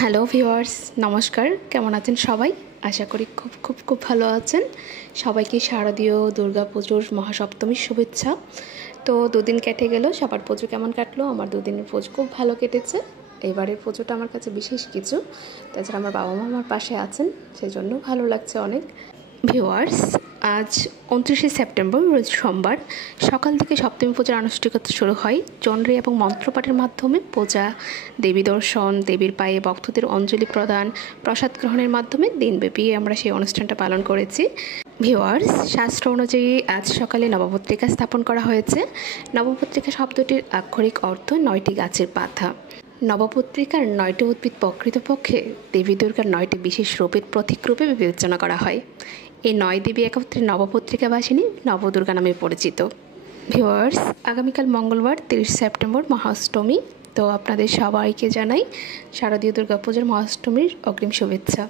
Hello viewers, নমস্কার। কেমন আছেন সবাই? আশা করি খুব খুব খুব ভালো আছেন। সবাইকে শারদীয় দুর্গাপুজোর মহাসপ্তমীর শুভেচ্ছা। তো দুদিন কেটে গেল, সবার পুজো কেমন কাটলো? আমার দুদিনের পুজো খুব ভালো কেটেছে। এবারের পুজোটা আমার কাছে বিশেষ কিছু, তাছাড়া আমার বাবা মা আমার পাশে আছেন, সেই জন্য ভালো লাগছে অনেক। ভিউয়ার্স, আজ 29শে সেপ্টেম্বর, রোজ সোমবার সকাল থেকে সপ্তমী পূজার আনুষ্ঠানিকতা শুরু হয়। চন্দ্রী এবং মন্ত্রপাঠের মাধ্যমে পূজা, দেবী দর্শন, দেবীর পায়ে ভক্তদের অঞ্জলি প্রদান, প্রসাদ গ্রহণের মাধ্যমে দিনব্যাপী আমরা সেই অনুষ্ঠানটা পালন করেছি। ভিউয়ার্স, শাস্ত্র অনুযায়ী আজ সকালে নবপত্রিকা স্থাপন করা হয়েছে। নবপত্রিকা শব্দটির আক্ষরিক অর্থ 9টি গাছের পাতা। নবপত্রিকার 9টি উদ্ভিদ প্রকৃতপক্ষে দেবী দুর্গার 9টি বিশেষ রূপের প্রতীক রূপে বিবেচনা করা হয়। এই 9 দেবী একত্রে নবপত্রিকাবাসিনী নবদুর্গা নামে পরিচিত। ভিউয়ার্স, আগামীকাল মঙ্গলবার 30 সেপ্টেম্বর মহাষ্টমী। তো আপনাদের সবাইকে জানাই শারদীয় দুর্গাপূজার মহাষ্টমীর অগ্রিম শুভেচ্ছা।